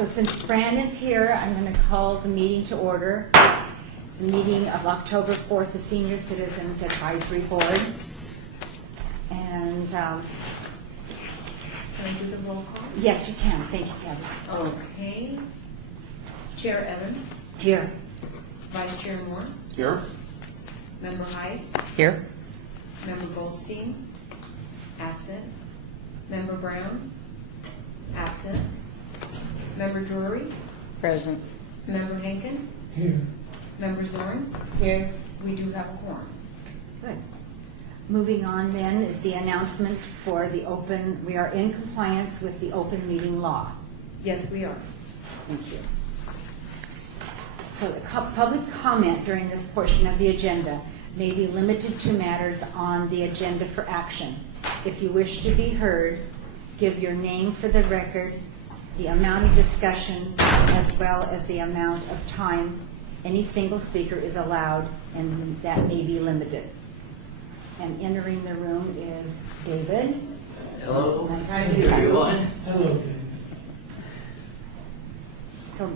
So since Fran is here, I'm going to call the meeting to order. The meeting of October 4th, the Senior Citizens Advisory Board. And Can I do the roll call? yes, you can. Thank you, Kathy. Okay. Chair Evans, Here. Vice Chair Moore, Here? Member Heiss, Here. Member Goldstein, absent. Member Brown, absent. Member Drury, Present. Member Henkin, Here. Member Zorn. Here. We do have a quorum. Good. Moving on then is the announcement for the open, we are in compliance with the open meeting law. Yes, we are. Thank you. So the public comment during this portion of the agenda may be limited to matters on the agenda for action. If you wish to be heard, give your name for the record, the amount of discussion, as well as the amount of time any single speaker is allowed, and that may be limited. And entering the room is David. Hello. Nice Hi, to meet you. everyone. Hello, Dave. So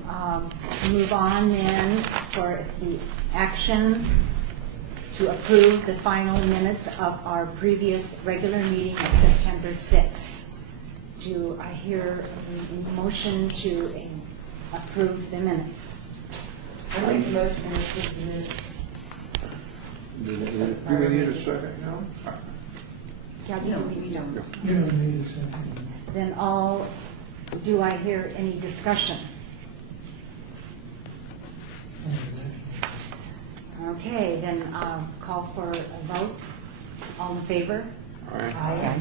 move on then for the action to approve the final minutes of our previous regular meeting of September 6th. Do I hear a motion to approve the minutes? I make a motion to approve the minutes. Do we need a second now? Kathy, No, do we you don't. You don't need a second. Then do I hear any discussion? Okay, then call for a vote. All in favor? All right. Aye.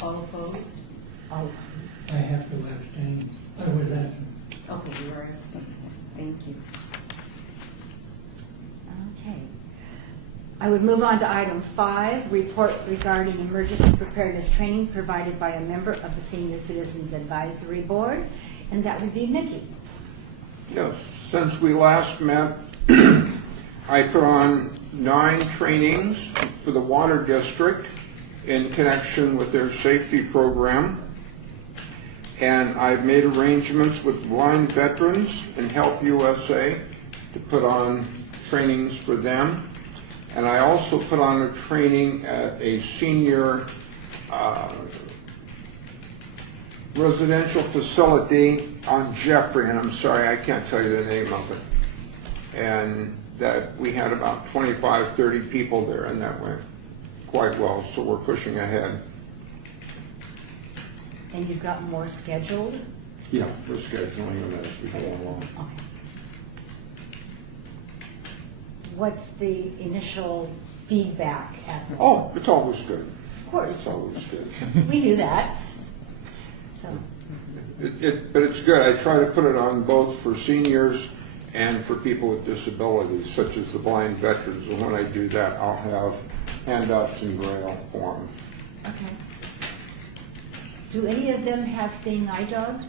All opposed? All I have to abstain. I was absent. Okay, you are absent. Thank you. Okay. I would move on to item 5, report regarding emergency preparedness training provided by a member of the Senior Citizens Advisory Board, and that would be Mickey. Yes, since we last met, I put on 9 trainings for the Water District in connection with their safety program. And I've made arrangements with Blind Veterans and Help USA to put on trainings for them. And I also put on a training at a senior residential facility on Jeffrey, and I'm sorry, I can't tell you the name of it. And that we had about 25, 30 people there, and that went quite well, so we're pushing ahead. And you've got more scheduled? Yeah, we're scheduling them as we go along. Okay. What's the initial feedback at the... Oh, it's always good. Of course. It's always good. We knew that. So, But it's good. I try to put it on both for seniors and for people with disabilities, such as the blind veterans. And when I do that, I'll have handouts in Braille for them. okay. Do any of them have seeing eye dogs?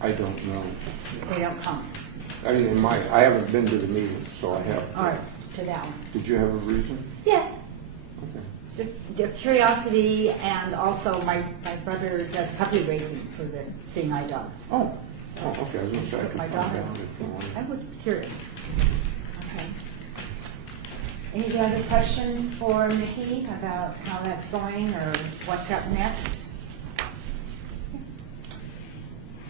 I don't know. They don't come. I mean, I haven't been to the meeting, so I have. All right, to that one. Did you have a reason? Yeah, Okay. just the curiosity, and also my brother does puppy raising for the seeing eye dogs. Oh, okay. I was going to say I Took can my find daughter. out if you want. I would be curious. Okay. Any other questions for Mickey about how that's going or what's up next?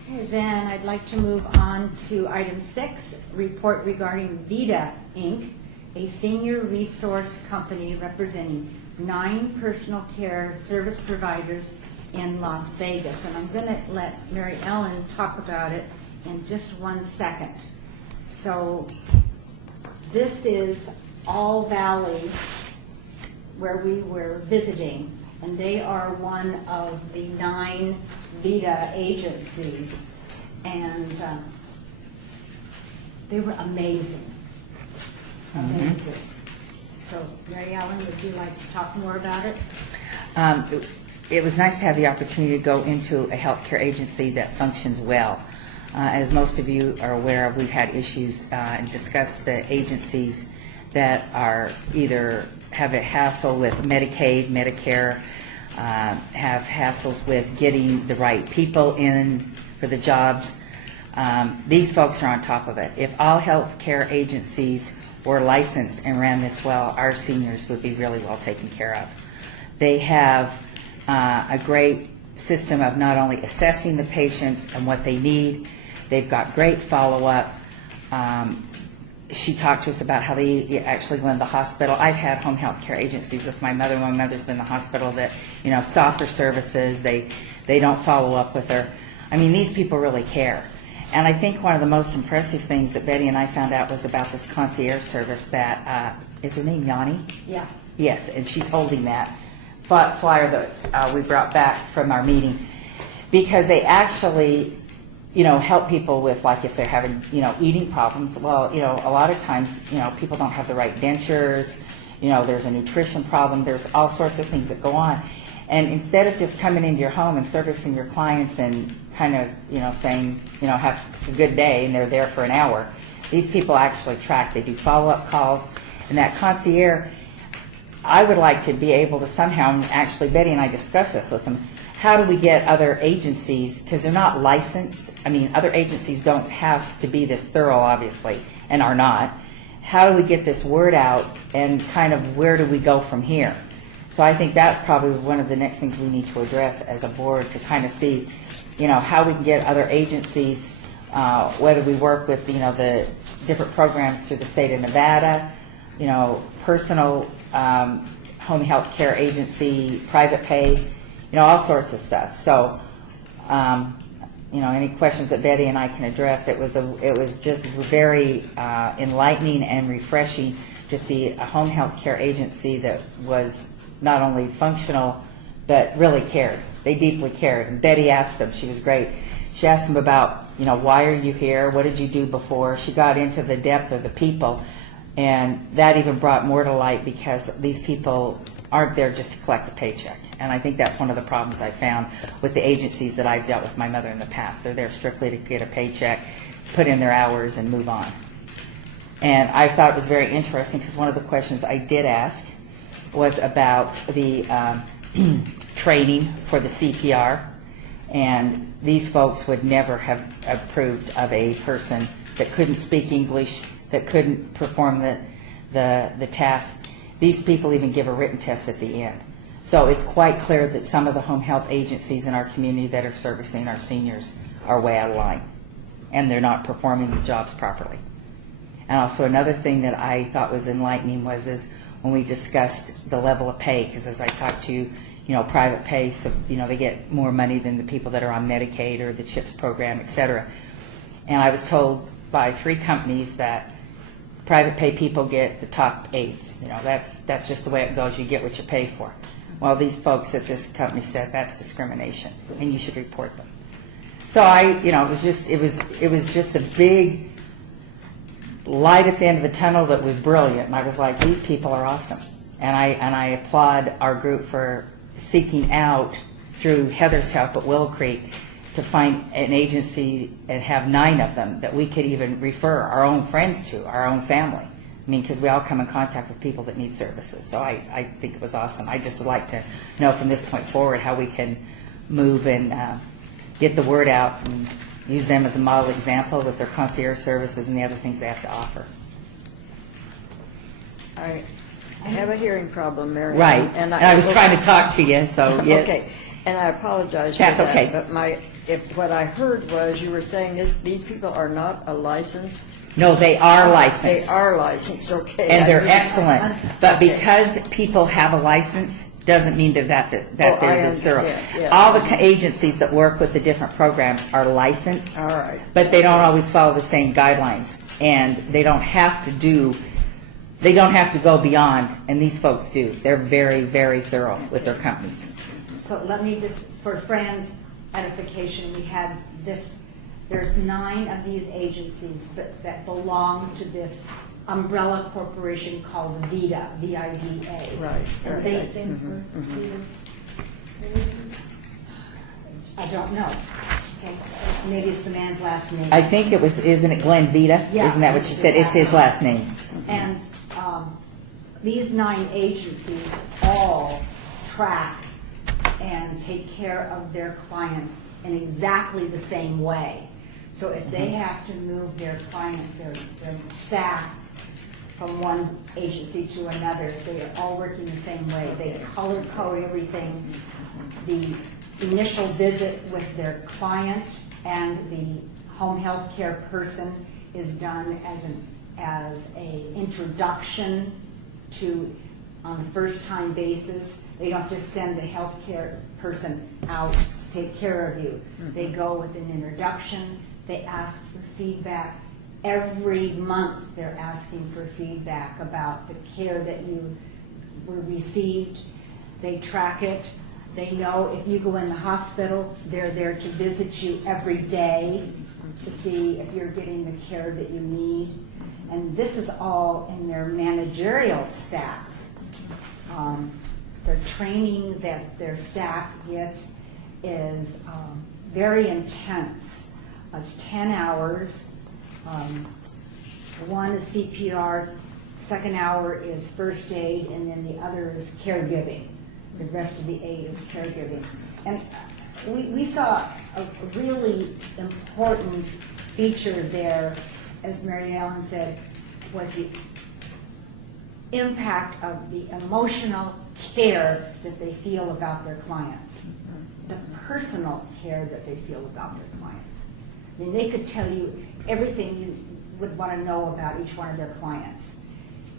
Okay, then I'd like to move on to item 6, report regarding Vida Inc., a senior resource company representing 9 personal care service providers in Las Vegas. And I'm going to let Mary Ellen talk about it in just 1 second. So this is All Valley, where we were visiting, and they are one of the 9 VITA agencies, and they were amazing. Amazing. So, Mary Ellen, would you like to talk more about it? It was nice to have the opportunity to go into a healthcare agency that functions well. As most of you are aware of, we've had issues and discussed the agencies that are either have a hassle with Medicaid, Medicare, have hassles with getting the right people in for the jobs. These folks are on top of it. If all healthcare agencies were licensed and ran this well, our seniors would be really well taken care of. They have a great system of not only assessing the patients and what they need, they've got great follow-up. She talked to us about how they actually go in the hospital. I've had home health care agencies with my mother. My mother's been in the hospital that, stop her services. They don't follow up with her. I mean, these people really care. And I think one of the most impressive things that Betty and I found out was about this concierge service that, is her name Yanni? Yeah. Yes, and she's holding that flyer that we brought back from our meeting, because they actually help people with, like, if they're having, eating problems. Well, a lot of times, people don't have the right dentures, there's a nutrition problem, there's all sorts of things that go on. And instead of just coming into your home and servicing your clients and kind of, saying, have a good day, and they're there for an hour, these people actually track. They do follow-up calls. And that concierge, I would like to be able to somehow, and actually Betty and I discussed it with them, how do we get other agencies, because they're not licensed. I mean, other agencies don't have to be this thorough, obviously, and are not. How do we get this word out, and kind of where do we go from here? So I think that's probably one of the next things we need to address as a board, to kind of see, how we can get other agencies, whether we work with, the different programs through the state of Nevada, personal home health care agency, private pay, all sorts of stuff. So, any questions that Betty and I can address, it was just very enlightening and refreshing to see a home health care agency that was not only functional, but really cared. They deeply cared. And Betty asked them, she was great, she asked them about, why are you here? What did you do before? She got into the depth of the people, and that even brought more to light, because these people aren't there just to collect a paycheck. And I think that's one of the problems I found with the agencies that I've dealt with my mother in the past. They're there strictly to get a paycheck, put in their hours, and move on. And I thought it was very interesting, because one of the questions I did ask was about the training for the CPR. And these folks would never have approved of a person that couldn't speak English, that couldn't perform the task. These people even give a written test at the end. So it's quite clear that some of the home health agencies in our community that are servicing our seniors are way out of line, and they're not performing the jobs properly. And also another thing that I thought was enlightening is when we discussed the level of pay, because as I talked to you, private pay, so they get more money than the people that are on Medicaid or the CHIPS program, et cetera. And I was told by 3 companies that private pay people get the top aides. That's just the way it goes. You get what you pay for. Well, these folks at this company said that's discrimination, and you should report them. So it was just a big light at the end of the tunnel that was brilliant, and I was like, these people are awesome. And I applaud our group for seeking out, through Heather's help at Willow Creek, to find an agency and have 9 of them that we could even refer our own friends to, our own family. I mean, because we all come in contact with people that need services. So I think it was awesome. I just would like to know from this point forward how we can move and get the word out and use them as a model example with their concierge services and the other things they have to offer. I have a hearing problem, Mary. Right. And I was trying to talk to you, so yes. Okay. And I apologize That's for that. okay. But what I heard was you were saying these people are not a licensed. No, they are licensed. They are licensed, okay. And they're excellent. But because people have a license doesn't mean that they're this thorough. Yeah. All the agencies that work with the different programs are licensed. All right. But they don't always follow the same guidelines. And they don't have to go beyond, and these folks do. They're very, very thorough with their companies. So let me just, for Fran's edification, we had this, there's 9 of these agencies that belong to this umbrella corporation called VIDA, V-I-D-A. Right. And they, I don't know. Okay. Maybe it's the man's last name. I think it was, isn't it Glenn Vita? Yeah. Isn't that what you said? It's his last name. And these 9 agencies all track and take care of their clients in exactly the same way. So if they have to move their their staff from one agency to another, they are all working the same way. They color code everything. The initial visit with their client and the home health care person is done as a introduction to, on a first time basis. They don't just send the healthcare person out to take care of you. They go with an introduction. They ask for feedback. Every month they're asking for feedback about the care that you were received. They track it. They know if you go in the hospital, they're there to visit you every day to see if you're getting the care that you need. And this is all in their managerial staff. The training that their staff gets is very intense. It's 10 hours. One is CPR, second hour is first aid, and then the other is caregiving. The rest of the aid is caregiving. And we saw a really important feature there, as Mary Ellen said, was the impact of the emotional care that they feel about their clients, the personal care that they feel about their clients. I mean, they could tell you everything you would want to know about each one of their clients.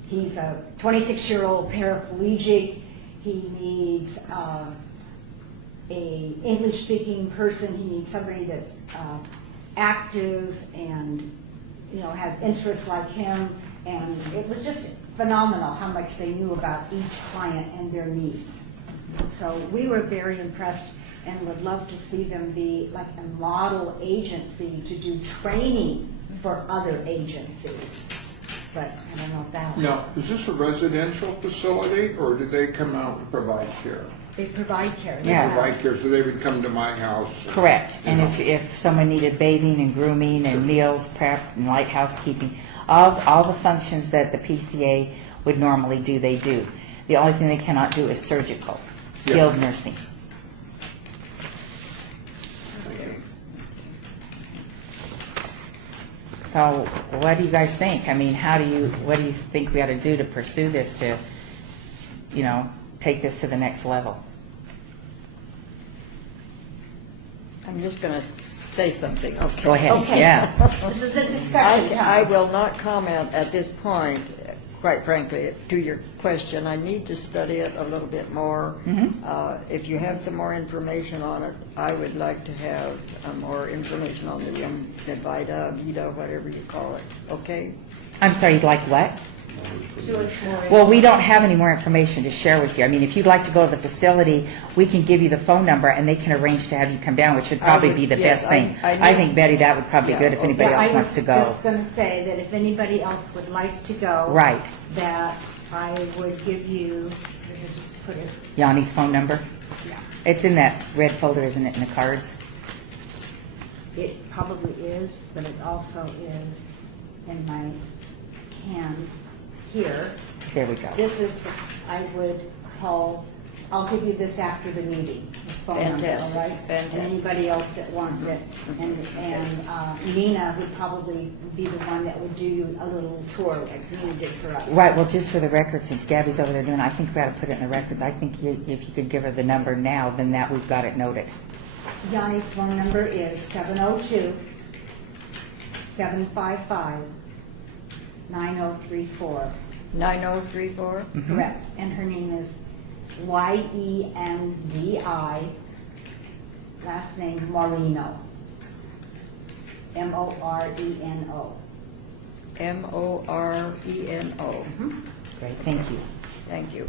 He's a 26-year-old paraplegic. He needs a English-speaking person. He needs somebody that's active and has interests like him. And it was just phenomenal how much they knew about each client and their needs. So we were very impressed and would love to see them be like a model agency to do training for other agencies. But I don't know if that'll Now, is this a residential facility, or do they come out and provide care? They provide care. Yeah. Provide care, so they would come to my house. Correct. And if someone needed bathing and grooming and meals prep and light housekeeping, all the functions that the PCA would normally do, they do. The only thing they cannot do is surgical, skilled nursing. So what do you guys think? I mean, what do you think we ought to do to pursue this to, take this to the next level? I'm just going to say something. Okay. Go ahead. Okay. Yeah. This is the discussion I time. will not comment at this point, quite frankly, to your question. I need to study it a little bit more. If you have some more information on it, I would like to have more information on the VITA, whatever you call it. Okay? I'm sorry, you'd like what? George Moore. Well, we don't have any more information to share with you. I mean, if you'd like to go to the facility, we can give you the phone number and they can arrange to have you come down, which should probably be the yes, best thing. I I think, Betty, that would probably be good if okay. anybody Yeah, else wants to go. I was just going to say that if anybody else would like to go, Right. that I would give you, let me just put it, Yanni's phone number? yeah. It's in that red folder, isn't it, in the cards? It probably is, but it also is in my hand here. There we go. This is, I would call, I'll give you this after the meeting, this phone number, all Fantastic, right? And fantastic. anybody else that wants it. And Nina would probably be the one that would do you a little tour like Nina did for us. Right, well, just for the record, since Gabby's over there doing it, I think we ought to put it in the records. I think if you could give her the number now, then that we've got it noted. Yanni's phone number is 702-755-9034. 9034? Correct. And her name is Yendi, last name Moreno. Moreno. Moreno. Great, thank you. Thank you.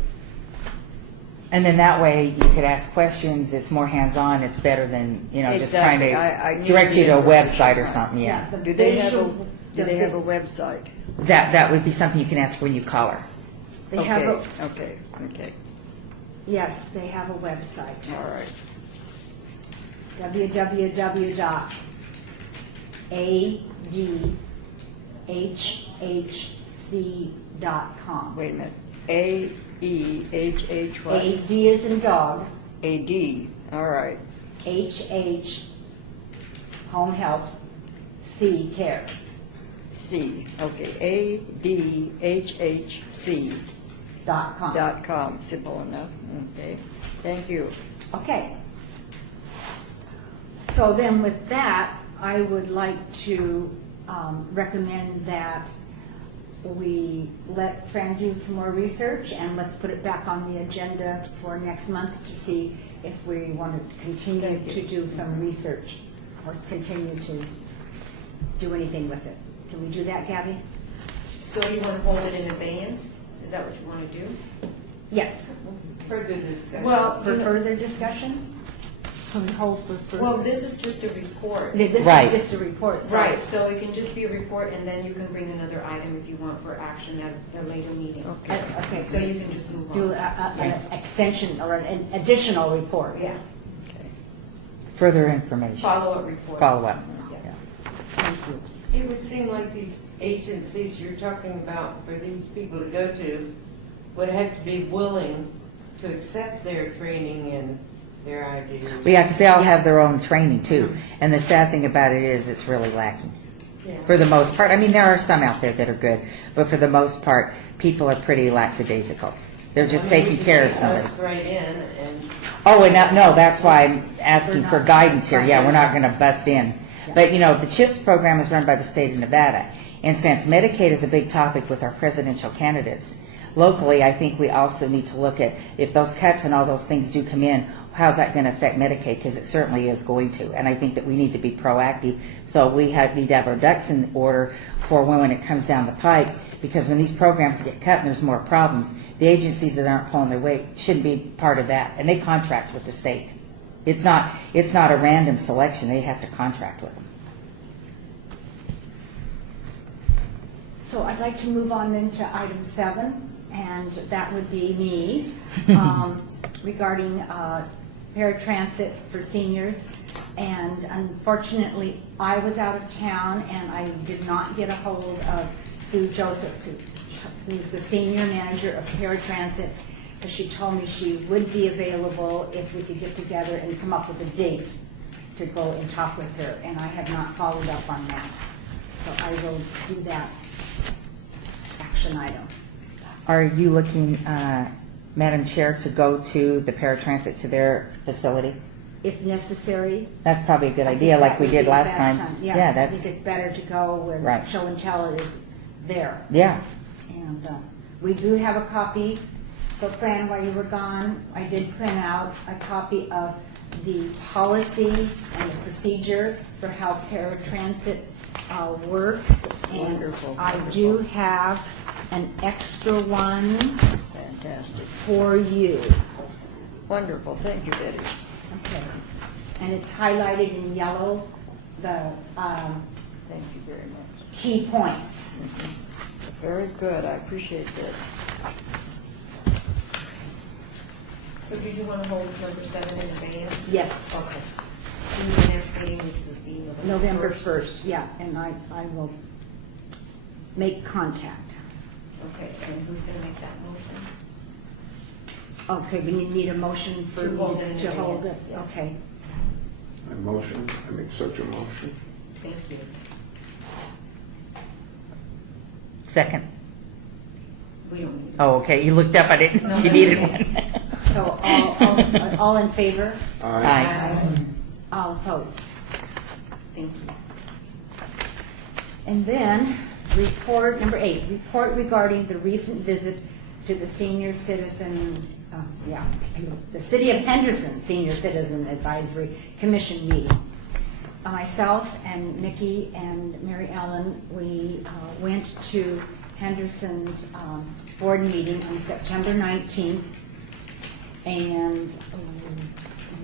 And then that way you could ask questions, it's more hands-on, it's better than, just trying Exactly. I to need direct you to a information, website or right. something, yeah. The Do they have visual- a website? That would be something you can ask when you call her. They have a, Okay. yes, they have a website. All right. www.adhhc.com. Wait a minute. AEHH what? AD is in dog, AD, all right. HH Home Health C Care. C, okay, ADHHC.com, .com. simple enough, okay, thank you. Okay. So then with that, I would like to recommend that we let Fran do some more research, and let's put it back on the agenda for next month to see if we want to continue to do some research or continue to do anything with it. Can we do that, Gabby? So you want to hold it in abeyance? Is that what you want to do? Yes. Further discussion. Well, For further discussion? Can we hold for further? well, this is just a report. This Right. is just a report. so- Right, so it can just be a report, and then you can bring another item if you want for action at a later meeting. Okay. Okay, So you can just move do on. an extension or an additional report. Yeah, Further information, follow-up report. follow-up. Yes. Thank you. It would seem like these agencies you're talking about for these people to go to would have to be willing to accept their training and their ideas. Well, yeah, because they all have their own training too. And the sad thing about it is it's really lacking. Yeah. For the most part, I mean, there are some out there that are good, but for the most part, people are pretty lackadaisical. They're just I mean, taking you care of just somebody. us right in and Oh, and no, that's why I'm asking We're for not guidance here. Yeah, busting we're not going to bust in. But, you know, the CHIPS program is run by the state of Nevada. And since Medicaid is a big topic with our presidential candidates, locally, I think we also need to look at if those cuts and all those things do come in, how's that going to affect Medicaid? Because it certainly is going to. And I think that we need to be proactive. So we need to have our ducks in order for when it comes down the pike. Because when these programs get cut and there's more problems, the agencies that aren't pulling their weight shouldn't be part of that. And they contract with the state. It's not a random selection. They have to contract with them. So I'd like to move on then to item 7, and that would be me, regarding paratransit for seniors. And unfortunately, I was out of town and I did not get a hold of Sue Josephs, who's the senior manager of paratransit, because she told me she would be available if we could get together and come up with a date to go and talk with her, and I have not followed up on that. So I will do that action item. Are you looking, Madam Chair, to go to the paratransit to their facility? If necessary. That's probably a good I think idea, like that we would be did the last best time. Yeah, I that's, think it's better to go when Right. show and tell is there. yeah. And we do have a copy. So Fran, while you were gone, I did print out a copy of the policy and the procedure for how paratransit works. And Wonderful, I wonderful. do have an extra one Fantastic, for you. wonderful, thank you, Betty. Okay. And it's highlighted in yellow, the Thank you very much. key points. Very good, I appreciate this. So did you want to hold number 7 in abeyance? Yes. Okay. And the next meeting, which would be November 1st, yeah, and I will make contact. Okay, and who's going to make that motion? Okay, we need a motion for To me hold it in to hold it. abeyance, yes. Okay. I make such a motion. Thank you. Second. We don't need. Oh, okay, you looked up, I didn't, No, you that's needed okay. one. So all in favor? Aye. All opposed? Thank you. And then, report number 8, report regarding the recent visit to the Senior Citizen, the City of Henderson Senior Citizen Advisory Commission meeting. Myself and Nikki and Mary Ellen, we went to Henderson's board meeting on September 19th, and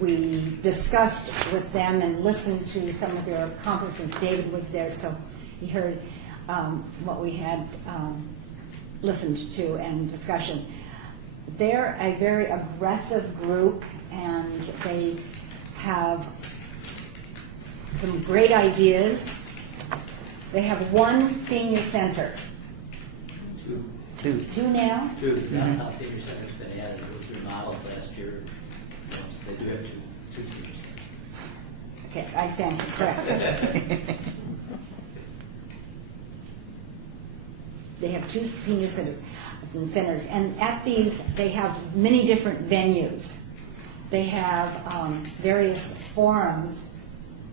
we discussed with them and listened to some of their accomplishments. David was there, so he heard what we had listened to and discussion. They're a very aggressive group, and they have some great ideas. They have one senior center. Two. Two now? Two downtown senior center's been added, it was remodeled last year, They do have two seniors. Okay, I stand corrected. They have two senior centers, and at these, they have many different venues. They have various forums,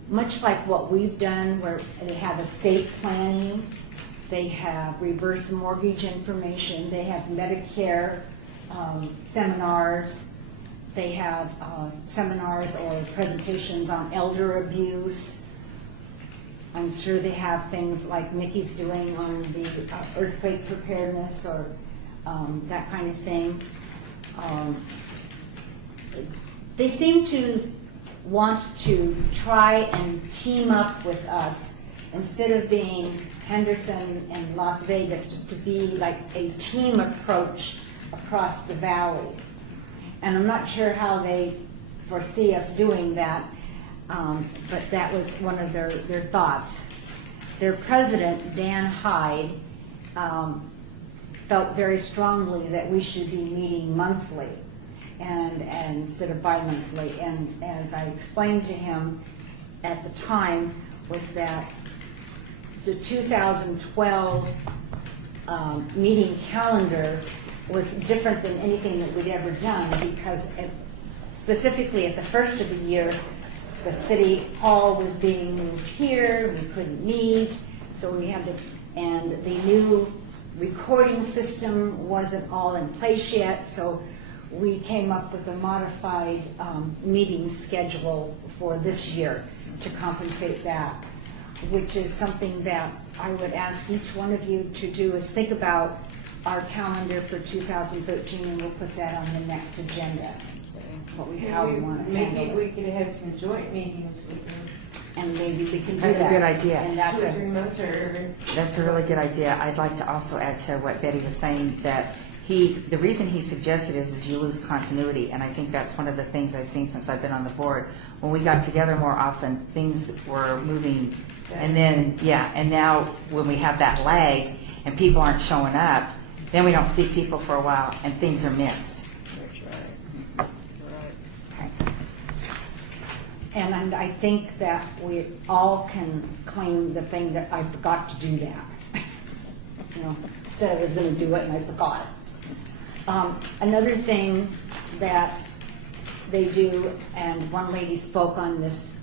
much like what we've done, where they have estate planning, they have reverse mortgage information, they have Medicare seminars, they have seminars or presentations on elder abuse. I'm sure they have things like Mickey's doing on the earthquake preparedness or that kind of thing. They seem to want to try and team up with us instead of being Henderson and Las Vegas, to be like a team approach across the valley. And I'm not sure how they foresee us doing that, but that was one of their thoughts. Their president, Dan Hyde, felt very strongly that we should be meeting monthly and instead of bi-monthly. And as I explained to him at the time, was that the 2012 meeting calendar was different than anything that we'd ever done, because specifically at the first of the year, the city hall was being moved here, we couldn't meet, so we had and the new recording system wasn't all in place yet, so we came up with a modified meeting schedule for this year to compensate that, which is something that I would ask each one of you to do, is think about our calendar for 2013, and we'll put that on the next agenda. How we want to handle Maybe it. we could have some joint meetings with them. And maybe we can do That's a that. good idea. And 2 that's or 3 months or. That's a really good idea. I'd like to also add to what Betty was saying, that the reason he suggested is you lose continuity, and I think that's one of the things I've seen since I've been on the board. When we got together more often, things were moving, and then, and now when we have that lag and people aren't showing up, then we don't see people for a while and things are missed. And I think that we all can claim the thing that I forgot to do that. Said I was going to do it and I forgot. Another thing that they do, and one lady spoke on this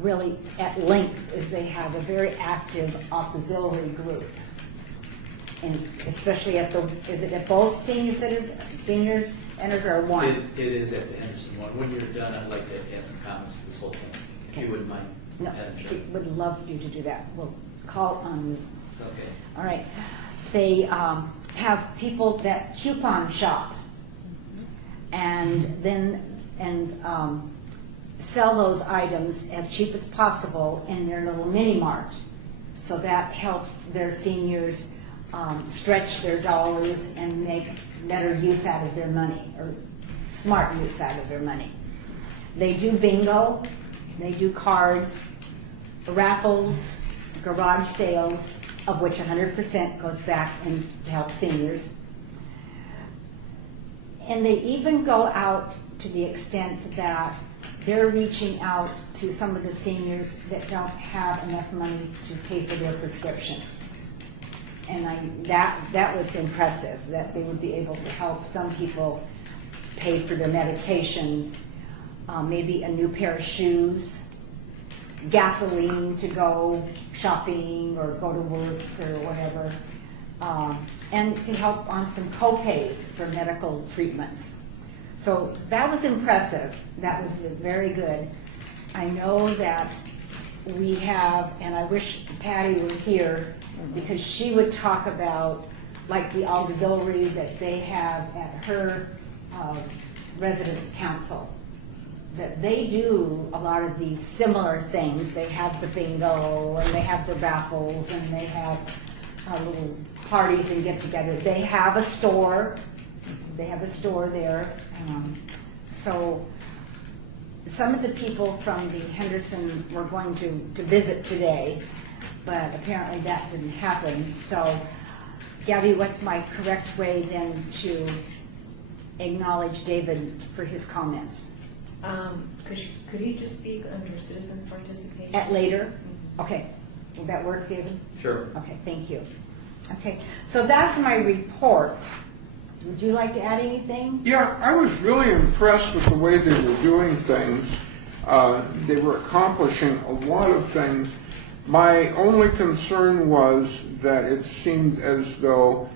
really at length, is they have a very active auxiliary group. And especially is it at both senior centers or one? It is at the Henderson one. When you're done, I'd like to add some comments to this whole thing, if you wouldn't mind, No, Madam Chair. would love you to do that. We'll call on you. Okay. All right. They have people that coupon shop and sell those items as cheap as possible in their little mini mart. So that helps their seniors stretch their dollars and make better use out of their money, or smart use out of their money. They do bingo, they do cards, raffles, garage sales, of which 100% goes back and to help seniors. And they even go out to the extent that they're reaching out to some of the seniors that don't have enough money to pay for their prescriptions. And that was impressive, that they would be able to help some people pay for their medications, maybe a new pair of shoes, gasoline to go shopping or go to work or whatever, and to help on some co-pays for medical treatments. So that was impressive. That was very good. I know that we have, and I wish Patty were here, because she would talk about like the auxiliary that they have at her residence council, that they do a lot of these similar things. They have the bingo, and they have the raffles, and they have little parties and get-together. They have a store. They have a store there. So some of the people from the Henderson were going to visit today, but apparently that didn't happen. So, Gabby, what's my correct way then to acknowledge David for his comments? Could he just speak under citizens participation? At later? Okay. Will that work, David? Sure. Okay, thank you. Okay, so that's my report. Would you like to add anything? Yeah, I was really impressed with the way they were doing things. They were accomplishing a lot of things. My only concern was that it seemed as though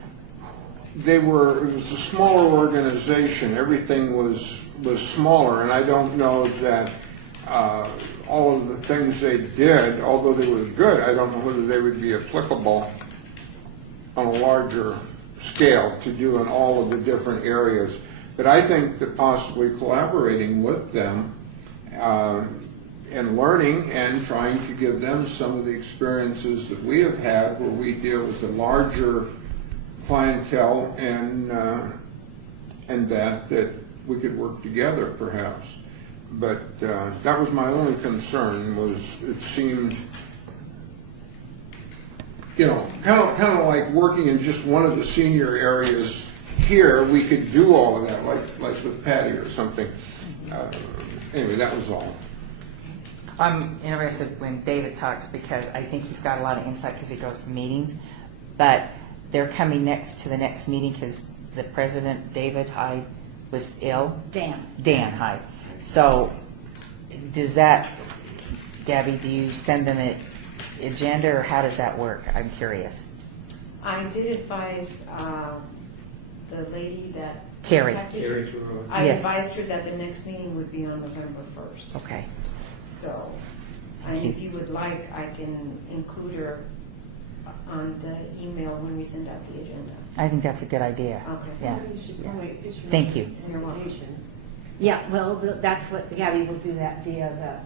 it was a smaller organization. Everything was smaller, and I don't know that all of the things they did, although they were good, I don't know whether they would be applicable on a larger scale to do in all of the different areas. But I think that possibly collaborating with them and learning and trying to give them some of the experiences that we have had where we deal with the larger clientele and that we could work together perhaps. But that was my only concern, was it seemed, kind of like working in just one of the senior areas here, we could do all of that, like with Patty or something. Anyway, that was all. I'm interested when David talks because I think he's got a lot of insight because he goes to meetings. But they're coming next to the next meeting because the president, David Hyde, was ill. Dan Hyde. So does that, Gabby, do you send them an agenda or how does that work? I'm curious. I did advise the lady that Carrie. contacted you. Carrie Trudeau. I Yes. advised her that the next meeting would be on November 1st. Okay. So, Thank and you. if you would like, I can include her on the email when we send out the agenda. I think that's a good idea. Okay. Yeah. Somebody should probably issue Thank you. an invitation. Yeah, well, that's what, Gabby will do that via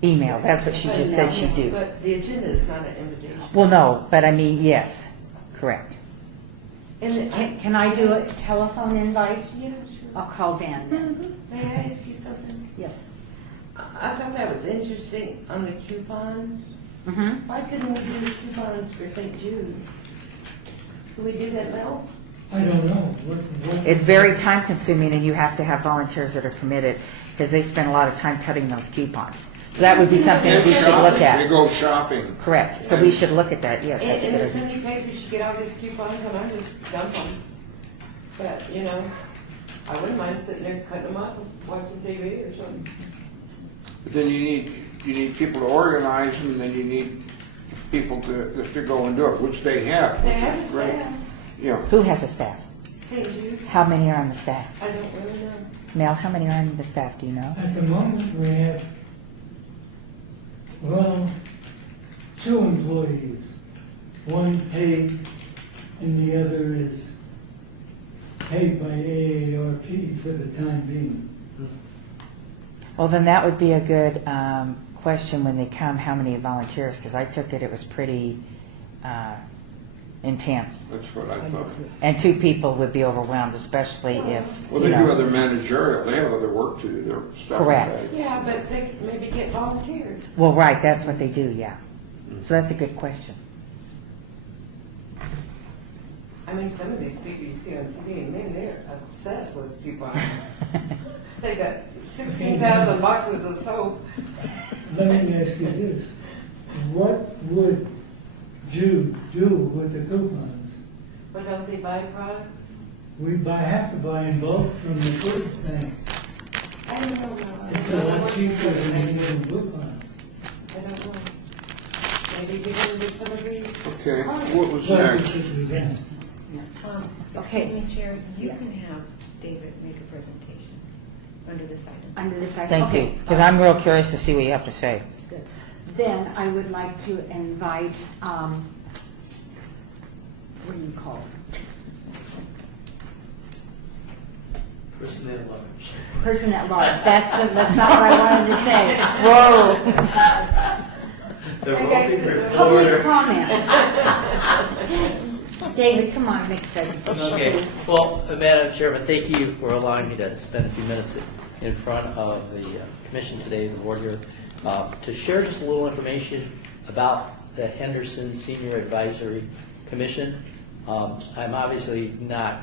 the Email. That's what she just said she'd do. But the agenda is not an invitation. Well, no, but I mean, yes, correct. And Can I do a telephone invite? Yeah, I'll call Dan then. May I ask you something? Yes. I thought that was interesting on the coupons. Mm-hmm. Why couldn't we do coupons for St. Jude? Could we do that, Mel? I don't know. What- It's very time consuming and you have to have volunteers that are committed because they spend a lot of time cutting those coupons. So that would be something that we should look They at. go shopping. Correct. So we should look at that, yes. that's a In good the idea. Sunday paper, you should get all these coupons and I just dump them. But, I wouldn't mind sitting there cutting them up and watching TV or something. But then you need people to organize, and then you need people to go and do it, which they have. They have a which is great. staff. Yeah. Who has a staff? St. Jude, How many are on the staff? I don't really know. Mel, how many are on the staff, do you know? At the moment, we have, well, 2 employees. One paid and the other is paid by AARP for the time being. Well, then that would be a good question when they come, how many volunteers, because I took it, it was pretty intense. That's what I thought. And 2 people would be overwhelmed, especially if, Well, you they do know. other managerial, they have other work to do, their stuff. Correct. Yeah, but they could maybe get volunteers. Well, right, that's what they do, yeah. So that's a good question. I mean, some of these people you see on TV, and man, they're obsessed with coupons. They got 16,000 boxes of soap. Let me ask you this. What would Jude do with the coupons? But don't they buy products? We have to buy in bulk from the food bank. I don't know. No. It's a lot cheaper than any other coupon. I don't know. Maybe give them to somebody. Okay, what was But next? it's a event. Okay. Excuse me, Chair, you can have David make a presentation under this item. Under this item? Thank you, Okay. because I'm real curious to see what you have to say. Good. Then I would like to invite, what do you call it? Person at large. Person at large. That's not what I wanted to say. Whoa. The Hey, guys, voting Public reporter. comment. David, come on, make a presentation. Okay, well, Madam Chairman, thank you for allowing me to spend a few minutes in front of the commission today, the board here, to share just a little information about the Henderson Senior Advisory Commission. I'm obviously not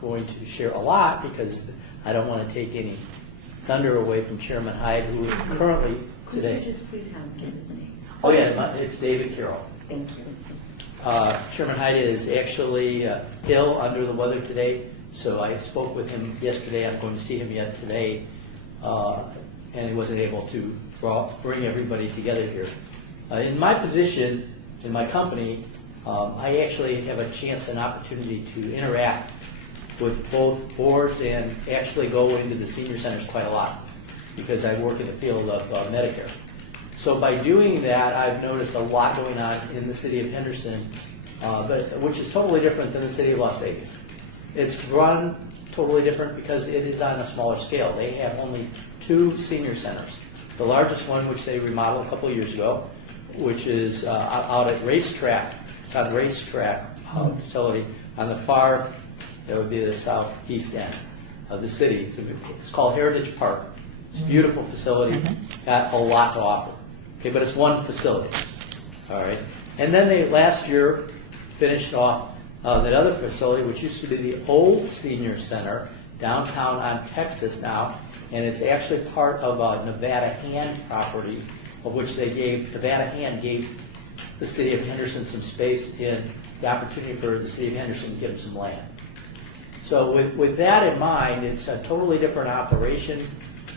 going to share a lot because I don't want to take any thunder away from Chairman Hyde, who is currently today. Could you just please have his name? Oh, yeah, it's David Carroll. Thank you. Chairman Hyde is actually ill, under the weather today, so I spoke with him yesterday. I'm going to see him yet today, and he wasn't able to bring everybody together here. In my position, in my company, I actually have a chance and opportunity to interact with both boards and actually go into the senior centers quite a lot because I work in the field of Medicare. So by doing that, I've noticed a lot going on in the city of Henderson, which is totally different than the city of Las Vegas. It's run totally different because it is on a smaller scale. They have only 2 senior centers. The largest one, which they remodeled a couple of years ago, which is out at Racetrack. It's on Racetrack facility on the far, that would be the southeast end of the city. It's called Heritage Park. It's a beautiful facility, got a lot to offer. Okay, but it's one facility. All right. And then they last year finished off that other facility, which used to be the old senior center downtown on Texas now, and it's actually part of a Nevada Hand property, of which Nevada Hand gave the city of Henderson some space in the opportunity for the city of Henderson to give them some land. So with that in mind, it's a totally different operation,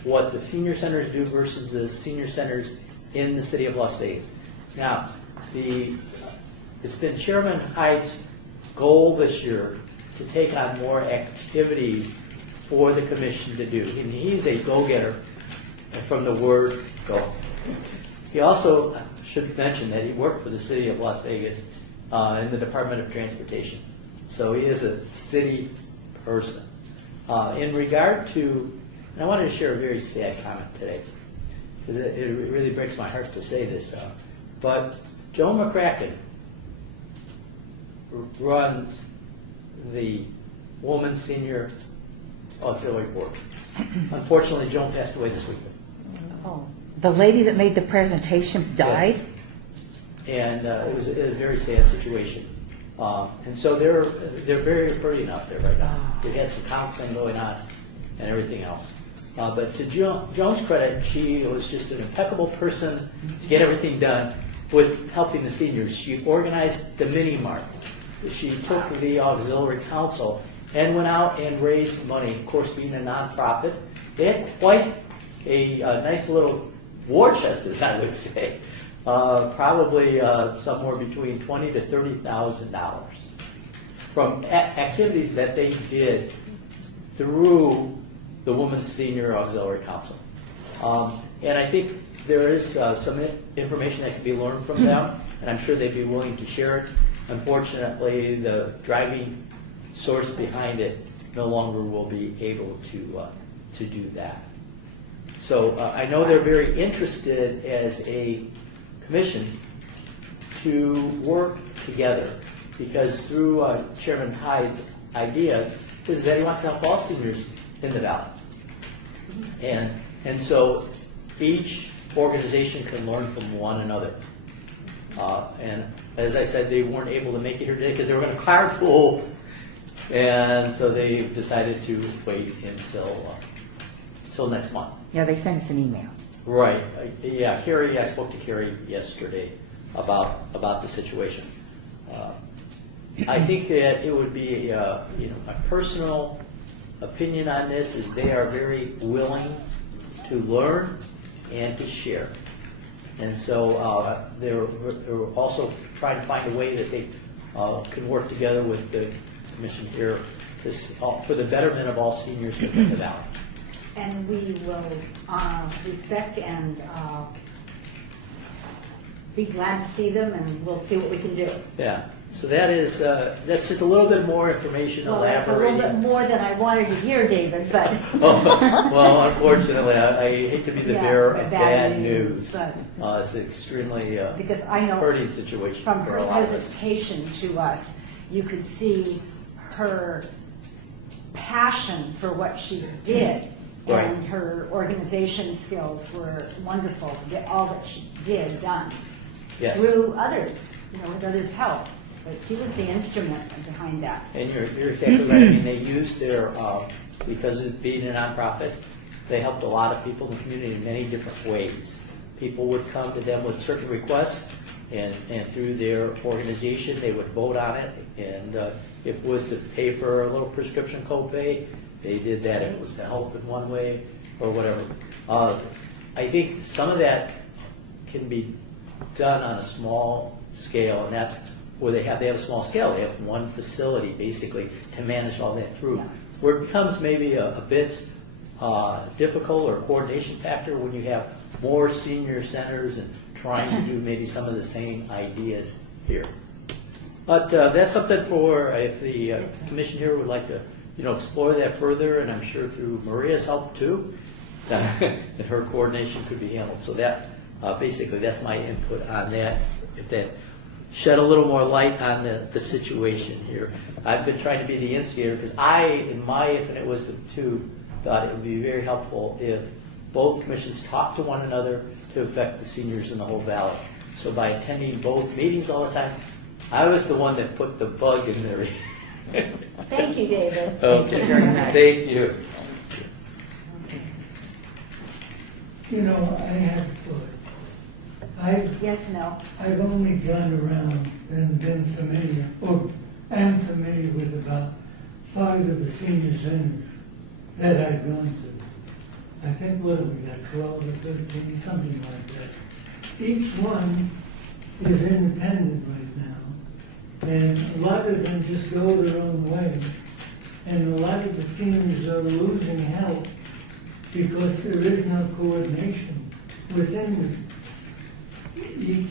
what the senior centers do versus the senior centers in the city of Las Vegas. Now, it's been Chairman Hyde's goal this year to take on more activities for the commission to do. And he's a go-getter from the word go. He also should mention that he worked for the city of Las Vegas in the Department of Transportation. So he is a city person. In regard to, and I wanted to share a very sad comment today, because it really breaks my heart to say this, but Joan McCracken runs the Women's Senior Auxiliary Board. Unfortunately, Joan passed away this weekend. Oh, the lady that made the presentation died? Yes. And it was a very sad situation. And so they're very hurting out there right now. They've had some counseling going on and everything else. But to Joan's credit, she was just an impeccable person to get everything done with helping the seniors. She organized the mini mart. She took the auxiliary council and went out and raised money. Of course, being a nonprofit, they had quite a nice little war chest, as I would say. Probably somewhere between $20,000 to $30,000 from activities that they did through the Women's Senior Auxiliary Council. And I think there is some information that can be learned from them, and I'm sure they'd be willing to share it. Unfortunately, the driving source behind it no longer will be able to do that. So I know they're very interested as a commission to work together, because through Chairman Hyde's ideas is that he wants to help all seniors in the valley. And so each organization can learn from one another. And as I said, they weren't able to make it here today because they were going to carpool, and so they decided to wait until next month. Yeah, they sent us an email. Right. Yeah, Carrie. I spoke to Carrie yesterday about the situation. I think that it would be, my personal opinion on this is they are very willing to learn and to share, and so they're also trying to find a way that they can work together with the commission here for the betterment of all seniors within the valley. And we will respect and be glad to see them, and we'll see what we can do. Yeah. So that's just a little bit more information. Well, that's a little bit more than I wanted to hear, David, but. Well, unfortunately, I hate to be the bearer of bad news. But it's an extremely because I know hurting situation from for her a lot of us. presentation to us, you could see her passion for what she did. Right. And her organization skills were wonderful to get all that she did done. Yes. Through others, with others' help. But she was the instrument behind that. And you're exactly right. I mean, they used their, because of being a nonprofit, they helped a lot of people in the community in many different ways. People would come to them with certain requests, and through their organization, they would vote on it. And if it was to pay for a little prescription copay, they did that. If it was to help in one way or whatever. I think some of that can be done on a small scale, and that's where they have a small scale. They have one facility basically to manage all that through. Where it becomes maybe a bit difficult or coordination factor when you have more senior centers and trying to do maybe some of the same ideas here. But that's something for if the commission here would like to explore that further, and I'm sure through Maria's help too, that her coordination could be handled. So that basically that's my input on that. If that shed a little more light on the situation here. I've been trying to be the instigator because in my infinite wisdom too, thought it would be very helpful if both commissions talk to one another to affect the seniors in the whole valley. So by attending both meetings all the time, I was the one that put the bug in there. Thank you, David. Thank you very much. Thank you. You know, I have thought. Yes, Mel? I've only gone around and been familiar, or am familiar with about 5 of the senior centers that I've gone to. I think, what have we got, 12 or 13, something like that. Each one is independent right now, and a lot of them just go their own way, and a lot of the seniors are losing help because there is no coordination within each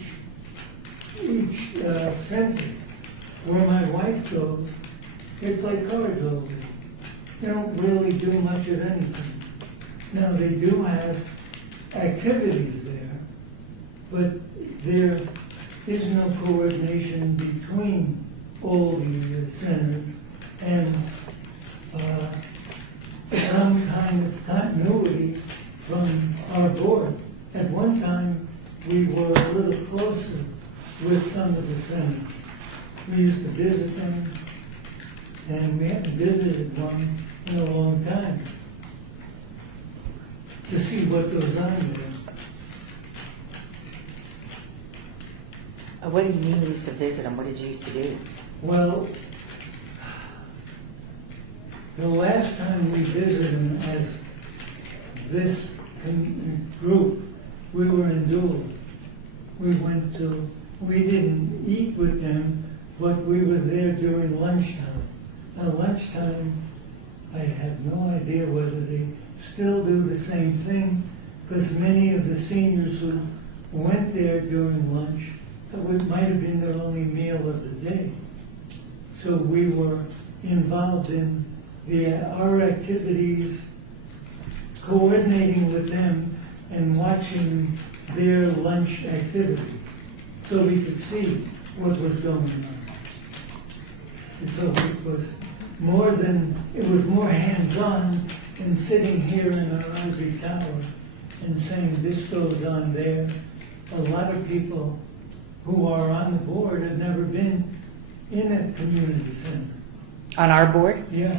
center. Where my wife goes, they play cards over there. They don't really do much of anything. Now, they do have activities there, but there is no coordination between all the centers, and some kind of continuity from our board. At one time, we were a little closer with some of the centers. We used to visit them, and we haven't visited one in a long time to see what goes on there. What do you mean you used to visit them? What did you used to do? Well, the last time we visited them as this group, we were in Duluth. We didn't eat with them, but we were there during lunchtime. Now, lunchtime, I have no idea whether they still do the same thing, because many of the seniors who went there during lunch, it might have been their only meal of the day. So we were involved in our activities, coordinating with them and watching their lunch activity, so we could see what was going on. And so it was more hands-on than sitting here in our ivory tower and saying this goes on there. A lot of people who are on the board have never been in a community center. On our board? Yeah.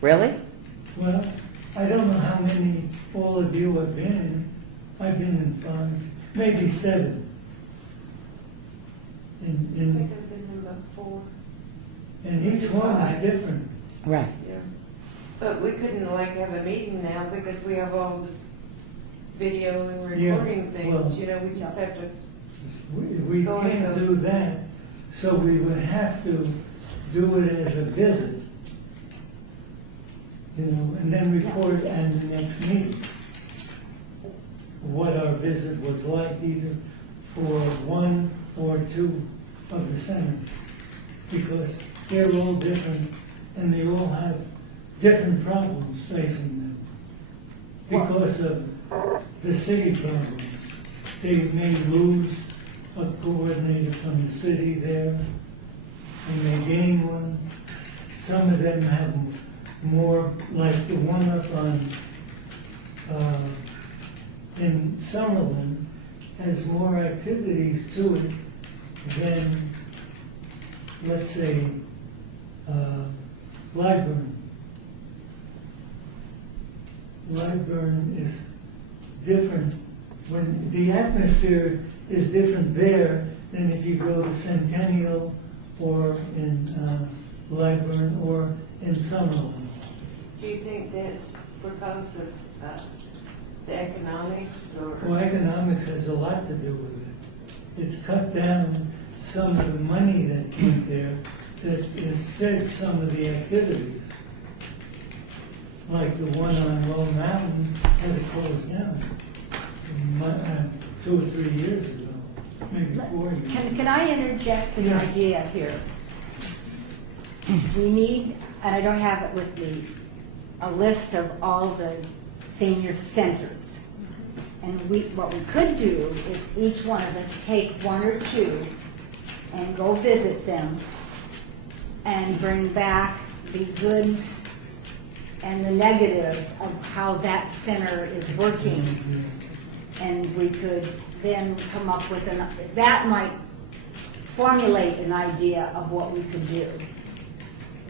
Really? Well, I don't know how many all of you have been in. I've been in 5, maybe 7. I think I've been in about 4. And each one is different. Right. Yeah. But we couldn't have a meeting now because we have all this video and recording Yeah, well, things, we just have to. We can't do that, so we would have to do it as a visit, and then report at the next meeting what our visit was like, either for 1 or 2 of the centers, because they're all different and they all have different problems facing them because of the city problems. They may lose a coordinator from the city there, and they gain one. Some of them have more, like the one up on in Summerlin, has more activities to it than, let's say, Liburn. Lyburn is different, when the atmosphere is different there than if you go to Centennial or in Lyburn or in Summerlin. Do you think that's because of the economics or? Well, economics has a lot to do with it. It's cut down some of the money that came there that it fed some of the activities. Like the one on Lone Mountain had to close down 2 or 3 years ago, maybe 4 years. Can I interject an Yeah. idea here? We need, and I don't have it with me, a list of all the senior centers. And what we could do is each one of us take 1 or 2 and go visit them and bring back the goods and the negatives of how that center is working. And we could then come up with that might formulate an idea of what we could do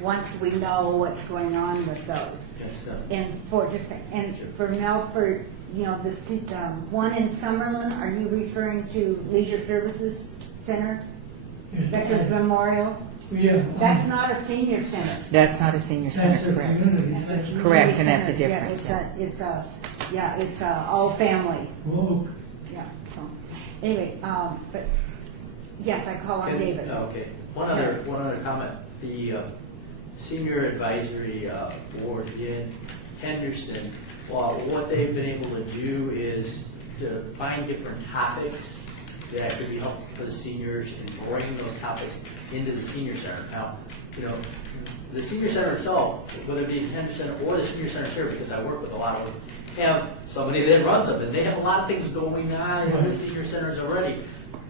once we know what's going on with those. Yes, And for Melford, the one in Summerlin, are you referring to Leisure Services Center? Veterans Memorial? Yeah. That's not a senior center. That's not a senior That's center, a correct? community That's a center. community Correct, and that's the center. difference, It's all family. Woke. Yeah. So anyway, but yes, I call on David. Okay. One other comment. The Senior Advisory Board in Henderson, well, what they've been able to do is to find different topics that could be helpful for the seniors and bring those topics into the senior center. Now, the senior center itself, whether it be in Henderson or the senior center here, because I work with a lot of them, have somebody that runs them, and they have a lot of things going on in the senior centers already.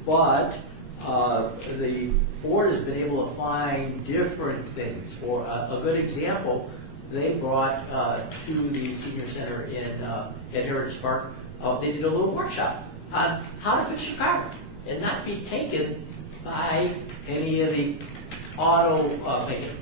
But the board has been able to find different things. For a good example, they brought to the senior center at Heritage Park, they did a little workshop on how to fix your car and not be taken by any of the auto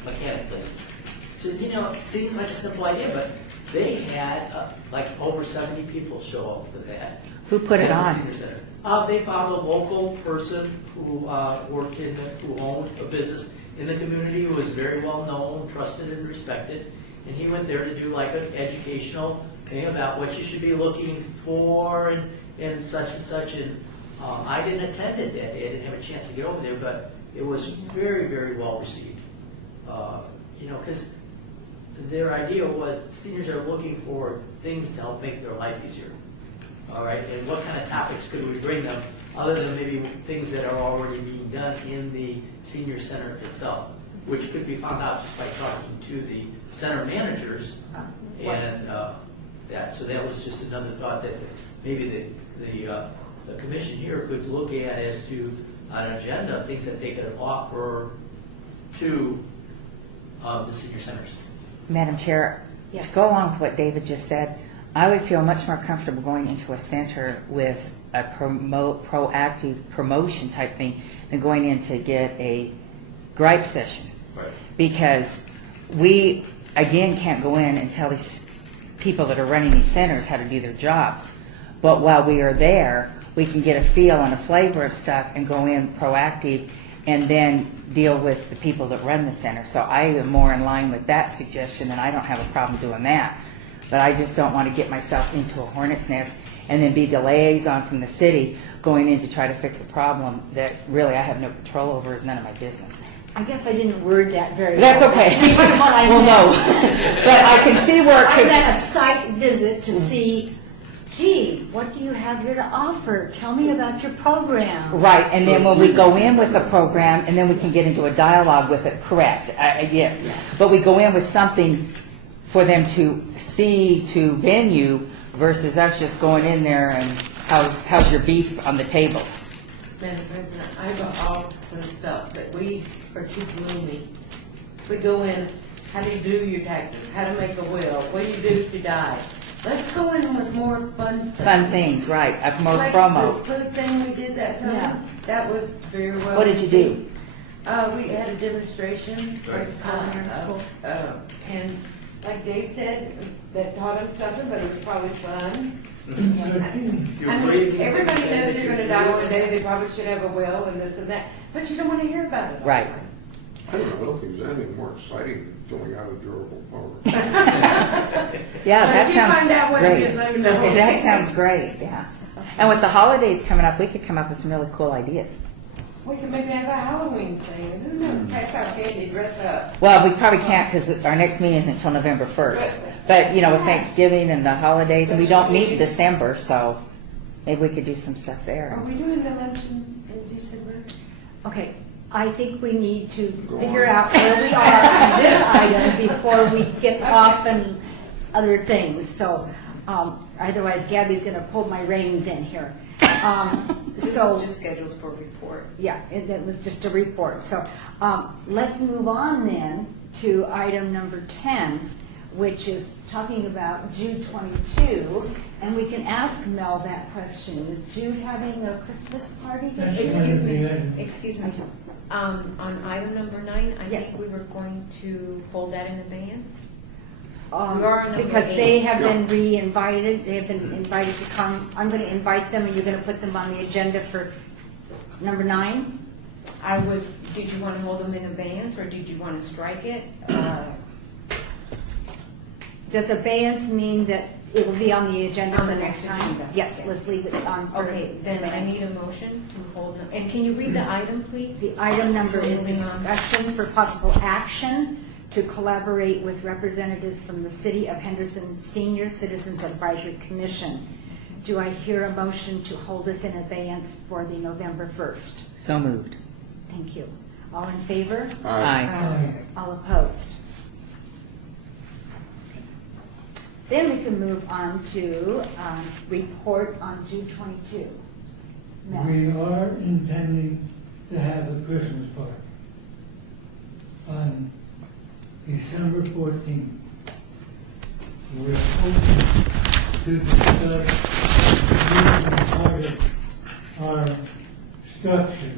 mechanic places. So, it seems like a simple idea, but they had like over 70 people show up for that. Who put it at the on? senior center. They found a local person who who owned a business in the community who was very well known, trusted, and respected. And he went there to do like an educational thing about what you should be looking for and such and such. And I didn't attend it that day. I didn't have a chance to get over there, but it was very, very well received. Because their idea was seniors are looking for things to help make their life easier. All right, and what kind of topics could we bring them other than maybe things that are already being done in the senior center itself, which could be found out just by talking to the center managers and that. So that was just another thought that maybe the commission here could look at as to an agenda of things that they could offer to the senior centers. Madam Chair, Yes. to go along with what David just said, I would feel much more comfortable going into a center with a proactive promotion type thing than going in to get a gripe session. Right. Because we, again, can't go in and tell these people that are running these centers how to do their jobs. But while we are there, we can get a feel and a flavor of stuff and go in proactive and then deal with the people that run the center. So I am more in line with that suggestion, and I don't have a problem doing that. But I just don't want to get myself into a hornet's nest and then be the liaison from the city going in to try to fix a problem that really I have no control over. Is none of my business. I guess I didn't word that very That's well. okay. What I Well, meant. no. But I can see where it I could... meant a site visit to see, gee, what do you have here to offer? Tell me about your program. Right, and then when we go in with a program, and then we can get into a dialogue with it, correct, yes. But we go in with something for them to see, to venue, versus us just going in there and how's your beef on the table? Madam President, I've often felt that we are too gloomy. We go in, how do you do your taxes? How to make a will? What do you do if you die? Let's go in with more fun things. Fun things, right, more Like promo. the food thing we did that time. Yeah. That was very well. What did you do? We had a demonstration. Right. Culinary school. And like Dave said, that taught them something, but it was probably fun. Mm-hmm. I mean, everybody knows you're gonna die one day, they probably should have a will and this and that, but you don't wanna hear about it. all the Right. time. I don't think there's anything more exciting than filling out a durable power. Yeah, But that if you find out sounds what it great. is, let me know. That sounds great, yeah. And with the holidays coming up, we could come up with some really cool ideas. We could maybe have a Halloween thing, who knows, pass out candy, dress up. Well, we probably can't because our next meeting isn't until November 1st. But, you know, with Thanksgiving and the holidays, and we don't meet in December, so maybe we could do some stuff Are there. we doing the luncheon in December? Okay, I think we need to Go figure on. out where we are on this item before we get off and other things. So, otherwise Gabby's going to pull my reins in here. This So, is just scheduled for report. yeah, that was just a report. So, let's move on then to item number 10, which is talking about Jude 22. And we can ask Mel that question. Is Jude having a Christmas party? That's one Excuse of the me, items. excuse me. On item number 9, I Yes. think we were going to hold that in advance. Um, We are on number because 8. they have been re-invited, they have been invited to come. I'm going to invite them, and you're going to put them on the agenda for number 9? Did you want to hold them in advance, or did you want to strike it? Does abeyance mean that it will be on the agenda On for the next next time? agenda. Yes, Yes. let's leave it on for Okay, then I abeyance. need a motion to hold them. And can you read the item, please? The item number is Moving on. discussion for possible action to collaborate with representatives from the City of Henderson Senior Citizens Advisory Commission. Do I hear a motion to hold this in abeyance for the November 1st? So moved. Thank you. All in favor? Aye. All opposed? Then we can move on to report on June 22. Mel? We are intending to have a Christmas party on December 14th. We're hoping to discuss using part of our structure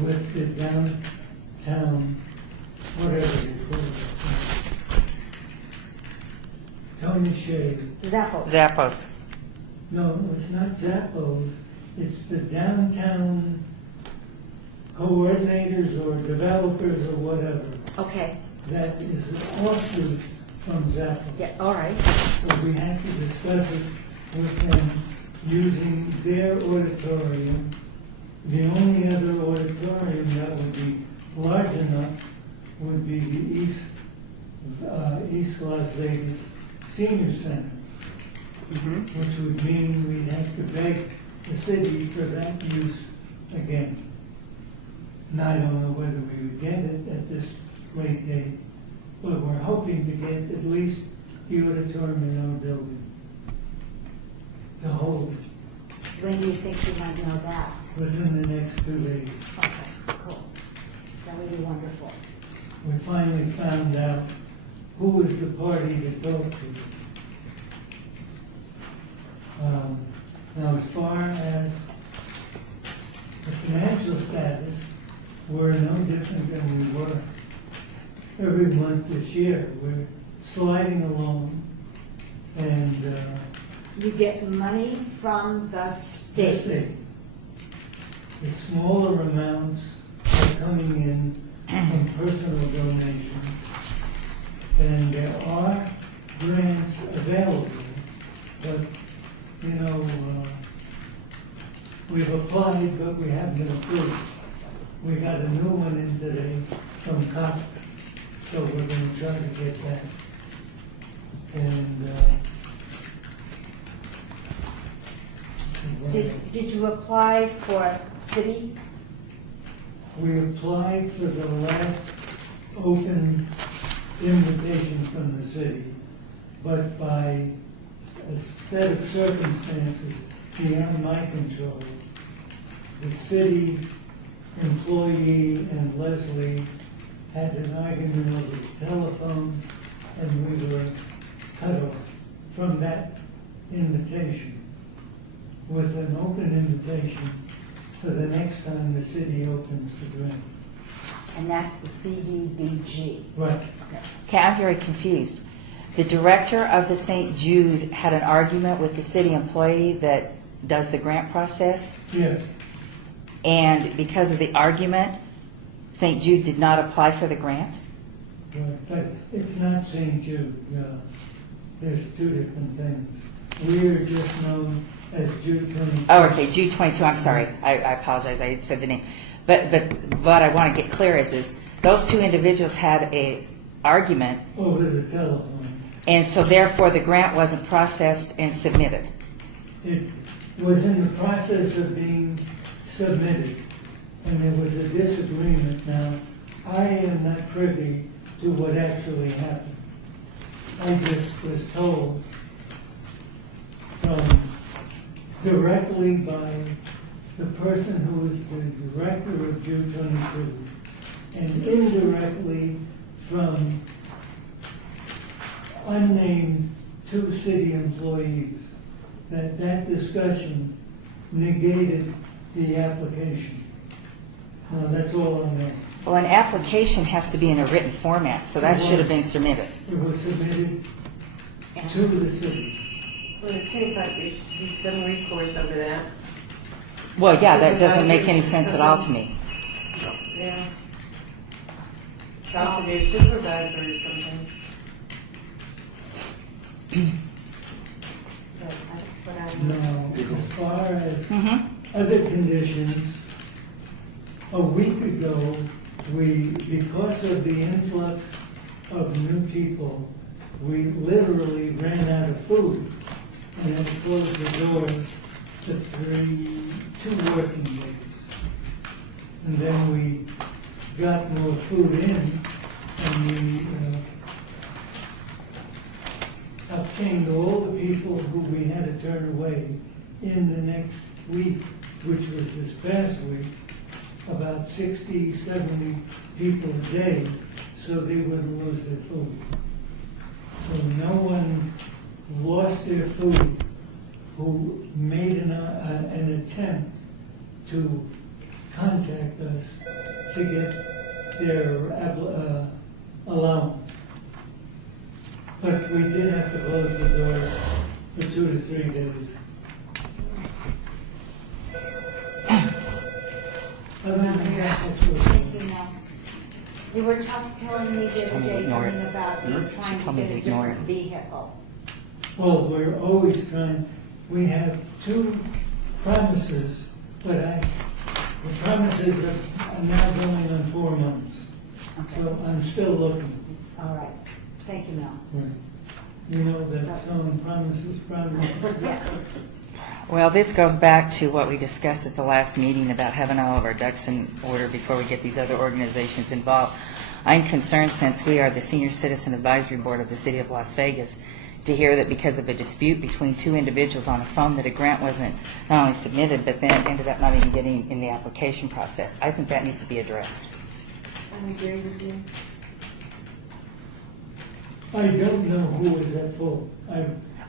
with the downtown, whatever you call it. Tony Shea. Zappos. Zappos. No, it's not Zappos. It's the downtown coordinators or developers or whatever. Okay, That is an offshoot from Zappos. yeah, all right. So we have to discuss it with them using their auditorium. The only other auditorium that would be large enough would be the East Las Vegas Senior Center, which would mean we'd have to beg the city for that use again. And I don't know whether we would get it at this late date, but we're hoping to get at least the auditorium in our building to hold When do you think you might know that? within the next 2 days. Okay, cool. That would be wonderful. We finally found out who is the party to talk to. Now, as far as the financial status, we're no different than we were every month this year. We're sliding along, and You get money from the state. the smaller amounts are coming in from personal donations, and there are grants available, but, you know, we've applied, but we haven't been approved. We got a new one in today from COP, so we're gonna try to get that. And, Did you apply for city? we applied for the last open invitation from the city, but by a set of circumstances beyond my control, the city employee and Leslie had an argument over the telephone, and we were cut off from that invitation with an open invitation for the next time the city opens the grant. And that's the CDBG. Right. Okay. Okay, I'm very confused. The director of the St. Jude had an argument with the city employee that does the grant process, Yes, and because of the argument, St. Jude did not apply for the grant. right, but it's not St. Jude, there's two different things. We're just known as Jude 22. Oh, okay, Jude 22, I'm sorry. I apologize, I said the name. But what I want to get clear is those two individuals had a argument, Over the telephone. and so therefore the grant wasn't processed and submitted. It was in the process of being submitted, and there was a disagreement. Now, I am not privy to what actually happened. I just was told from directly by the person who is the director of Jude 22, and indirectly from unnamed two city employees, that discussion negated the application. Now, that's all I know. Well, an application has to be in a written format, so that should have been submitted. It was submitted to the city. Well, it seems like there should be some recourse over that. Well, yeah, that doesn't make any sense at all to me. Yeah. Talk to their supervisor or something. Now, as far as Mhm. other conditions, a week ago, because of the influx of new people, we literally ran out of food and had to close the doors for 2 working days. And then we got more food in, and we obtained all the people who we had to turn away in the next week, which was this past week, about 60, 70 people a day, so they wouldn't lose their food. So no one lost their food who made an attempt to contact us to get their allowance. But we did have to close the door for 2 to 3 days. Other than that, that's what- Thank you, Mel. You were telling me the Told other me to day ignore it. something about you were trying She to told me get to a ignore different vehicle. Well, we're always trying, we have 2 premises, but the premises are now going on 4 months. So I'm still looking. All right. Thank you, Mel. Right. You know that selling premises. Yeah. Well, this goes back to what we discussed at the last meeting about having all of our ducks in order before we get these other organizations involved. I'm concerned, since we are the Senior Citizen Advisory Board of the City of Las Vegas, to hear that because of a dispute between 2 individuals on a phone that a grant wasn't not only submitted, but then ended up not even getting in the application process. I think that needs to be addressed. I agree with you. I don't know who is at fault.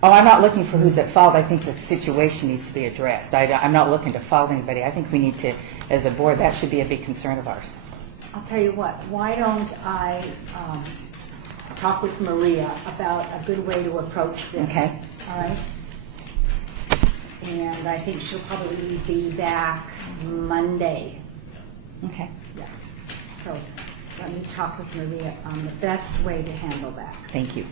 Oh, I'm not looking for who's at fault. I think the situation needs to be addressed. I'm not looking to fault anybody. I think we need to, as a board, that should be a big concern of ours. I'll tell you what, why don't I talk with Maria about a good way to approach this? Okay. All right? And I think she'll probably be back Monday. Okay. Yeah. So let me talk with Maria on the best way to handle that. Thank you.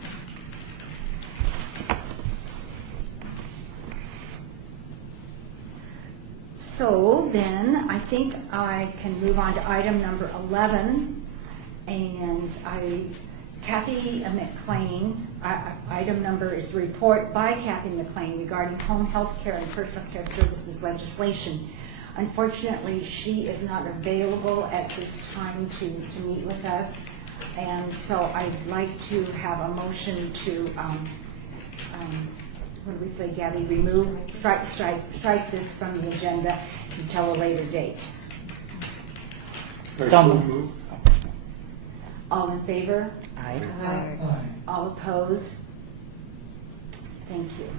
So then, I think I can move on to item number 11. And Kathy McLean, item number is the report by Kathy McLean regarding home health care and personal care services legislation. Unfortunately, she is not available at this time to meet with us. And so I'd like to have a motion to, what do we say, Gabby, strike this from the agenda until a later date. I So so moved. move. All in favor? Aye. Aye. All opposed? Thank you.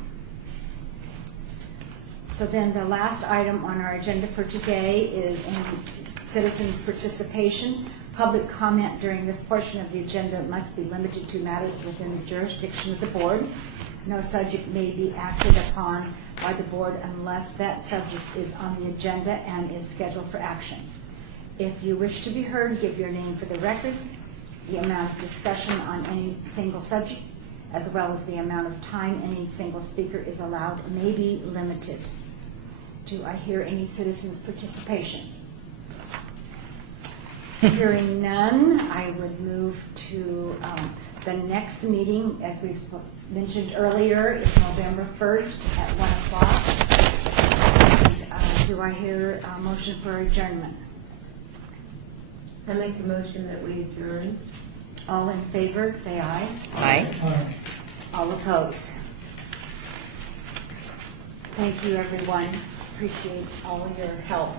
So then the last item on our agenda for today is in citizens' participation. Public comment during this portion of the agenda must be limited to matters within the jurisdiction of the board. No subject may be acted upon by the board unless that subject is on the agenda and is scheduled for action. If you wish to be heard, give your name for the record. The amount of discussion on any single subject, as well as the amount of time any single speaker is allowed, may be limited. Do I hear any citizens' participation? Hearing none, I would move to the next meeting, as we've mentioned earlier, is November 1st at 1 o'clock. And, do I hear a motion for adjournment? I make a motion that we adjourn. All in favor, say aye. Aye. All opposed? Thank you, everyone. Appreciate all of your help.